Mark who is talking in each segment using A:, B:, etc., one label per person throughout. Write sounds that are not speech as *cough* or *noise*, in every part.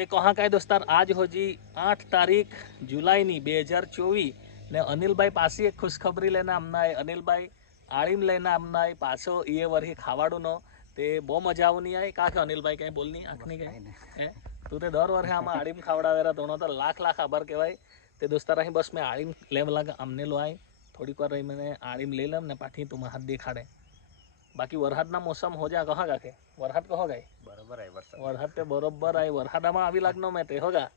A: તે કહા કાંઈ દોસ્તાર આજ હોજી આઠ તારીખ જુલાઈની બે હજાર ચોવીસ ને અનિલભાઈ પાસે એક ખુશખબરી લઈને આમના આય અનિલભાઈ આળીમ લઈને આમનાય પાછો એ વરહી ખાવાડુંનો. તે બહુ મજા આવની આય. કાં કે અનિલભાઈ કાંઈ બોલની આંખની કાંઈ હે? તું તે દર વર્ષે આમાં આળીમ ખાવડાવેરા તોનો તો લાખ લાખ આભાર કહેવાય. તે દોસ્તાર અહીં બસ મેં આળીમ લેમ લાગે અમને લો આય. થોડીક વાર રહી મને આળીમ લઈ લમ ને પાછી તું હાથ દેખાડે. બાકી વરસાદના મોસમ હોજા કહા ગાખે વરસાદ કહો ગાય.
B: બરોબર આય વરસાદ.
A: વરસાદ તે બરોબર આય. વરસાદામાં આવી લાગનો મેં તે હોગા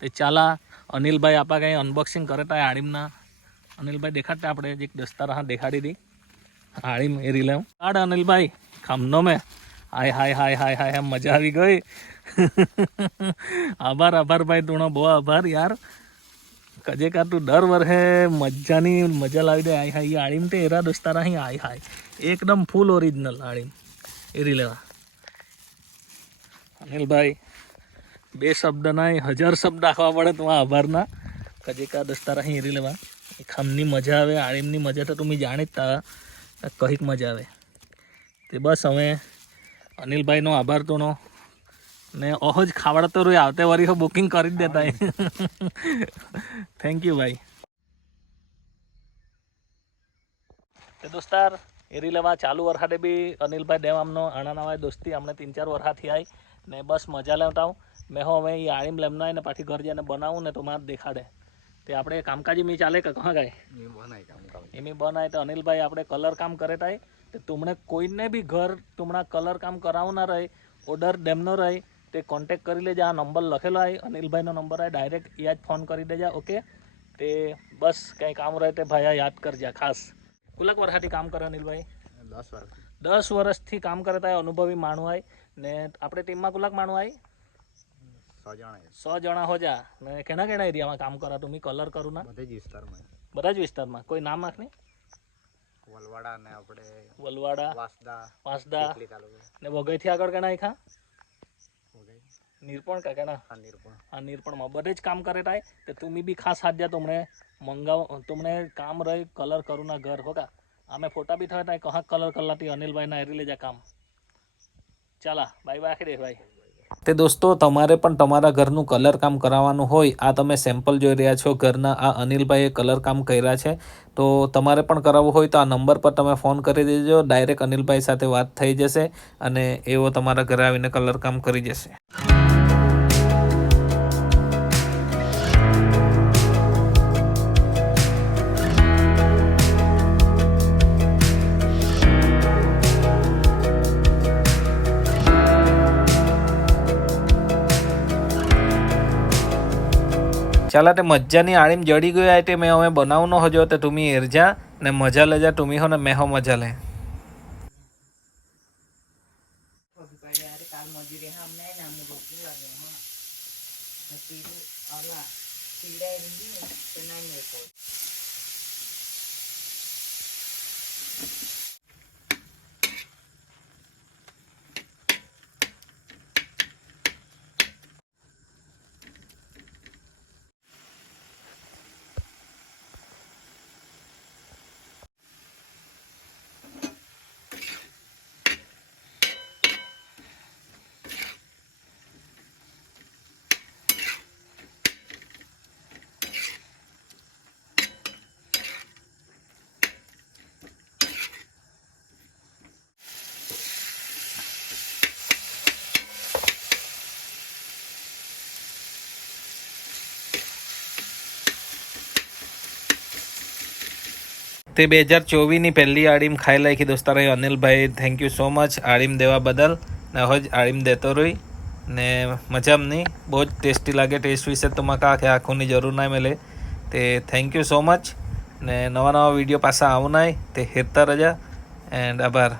A: તે ચાલા અનિલભાઈ આપા કંઈ અનબોક્સિંગ કરે તા આડીમના અનિલભાઈ દેખાડતા આપણે જે દસ્તાર હા દેખાડી દી. આળીમ એરી લેવું આડ અનિલભાઈ ખામનો મેં. હાય હાય હાય હાય હાય હાય મજા આવી ગઈ. *laughs* આભાર આભાર ભાઈ તુણો બહુ આભાર યાર. કજે કા તું દર વર્ષે મજાની મજા લાવી દે આય એ આળીમ તે એરા દોસ્તારા અહીં આય હાય. એકદમ ફૂલ ઓરિજિનલ આળીમ. એરી લેવા. અનિલભાઈ, બે શબ્દ ના હજાર શબ્દ આખવા પડે તો આભારના. કજેકા દસ્તારા અહીં એરી લેવા. એ ખામની મજા આવે, આળીમની મજા તો તમે જાણી જ તા કહીક મજા આવે. તે બસ હવે અનિલભાઈનો આભાર તોનો. ને ઓહો જ ખાવડતો રહ્યું આવતે વારી બુકિંગ કરી જ દેતા થેન્ક યુ ભાઈ. તે દોસ્તાર એરી લેવા ચાલુ વરસાદે બી અનિલભાઈ ડેમ આમનો અણાનાવાય દોસ્તી અમને તીન ચાર વરસાથી આવી ને બસ મજા લેતા હું મેં હવે એ આળીમ લેમના ને પાછી ઘર જઈને બનાવું ને તો મારે દેખાડે. તે આપણે કામકાજી મી ચાલે કે કહા ગાય? એમી બનાય તો અનિલભાઈ આપણે કલર કામ કરે તાય. તો તમને કોઈને બી ઘર તુમણા કલર કામ ના રહે ઓર્ડર ડેમનો રહે તે કોન્ટેક કરી લેજે આ નંબર લખેલો હોય અનિલભાઈનો નંબર હોય ડાયરેક્ટ યાદ ફોન કરી દેજા ઓકે તે બસ કંઈ કામ રહે તે ભાઈ યાદ કરજા ખાસ. કુલક વરસાથી કામ કરે અનિલભાઈ?
B: દસ વર્ષ
A: દસ વર્ષથી કામ કરે તાય અનુભવી માણું હોય ને આપણે ટીમમાં કુલક માણું હોય
B: 100 જણા आहे
A: સો જણા હોજા ને કેણા કેણા એરિયામાં કામ કરા તમે કલર કરું ના?
B: બધા જ વિસ્તારમાં.
A: બધા જ વિસ્તારમાં? કોઈ નામ આખ નહીં
B: વલવાડા ને આપણે
A: વલવાડા
B: વાસદા
A: વાંસદા ને વઘઈથી આગળ કેના
B: વગેરે
A: નીરપણ કા કેણા
B: આ નિર્પણ.
A: આ નીરપણમાં બધે જ કામ કરે થાય તો તુમી બી ખાસ હાથ જા તમને મંગાવ તમને કામ રહી કલર કરું ના ઘર હોગા અમે ફોટા બી થાય તાય કહા કલર કલાતી અનિલભાઈ ના એરી લેજા કામ. ચાલા બાય બાય આખી દે ભાઈ. તે દોસ્તો તમારે પણ તમારા ઘરનું કલર કામ કરાવવાનું હોય આ તમે સેમ્પલ જોઈ રહ્યા છો ઘરના આ અનિલભાઈએ કલર કામ કર્યા છે. તો તમારે પણ કરાવવું હોય તો આ નંબર પર તમે ફોન કરી દેજો ડાયરેક્ટ અનિલભાઈ સાથે વાત થઈ જશે અને એવો તમારા ઘરે આવીને કલર કામ કરી જશે. चला ते मज्जानी आळीम जडी गयो आहे ते मे हवे बनवणं हजो ते तुम्ही एरजा ने मजा ले जा तुम्ही हो
C: ना मे हो मजा ले તો
A: બે હજાર ચોવીસની પહેલી આડીમ ખાઈ લાખી દોસ્તારો Anilbhai thank you so much આડીમ દેવા બદલ. ને હજ આડીમ દેતો રહી ને મજામ નહીં બહુ જ ટેસ્ટી લાગે, ટેસ્ટ વિશે તો મકા કે આંખોની જરૂર ના મળે. તે થેન્ક યુ સો મચ ને નવા નવા વીડિયો પાછા નાય તે હેરતા રજા એન્ડ આભાર.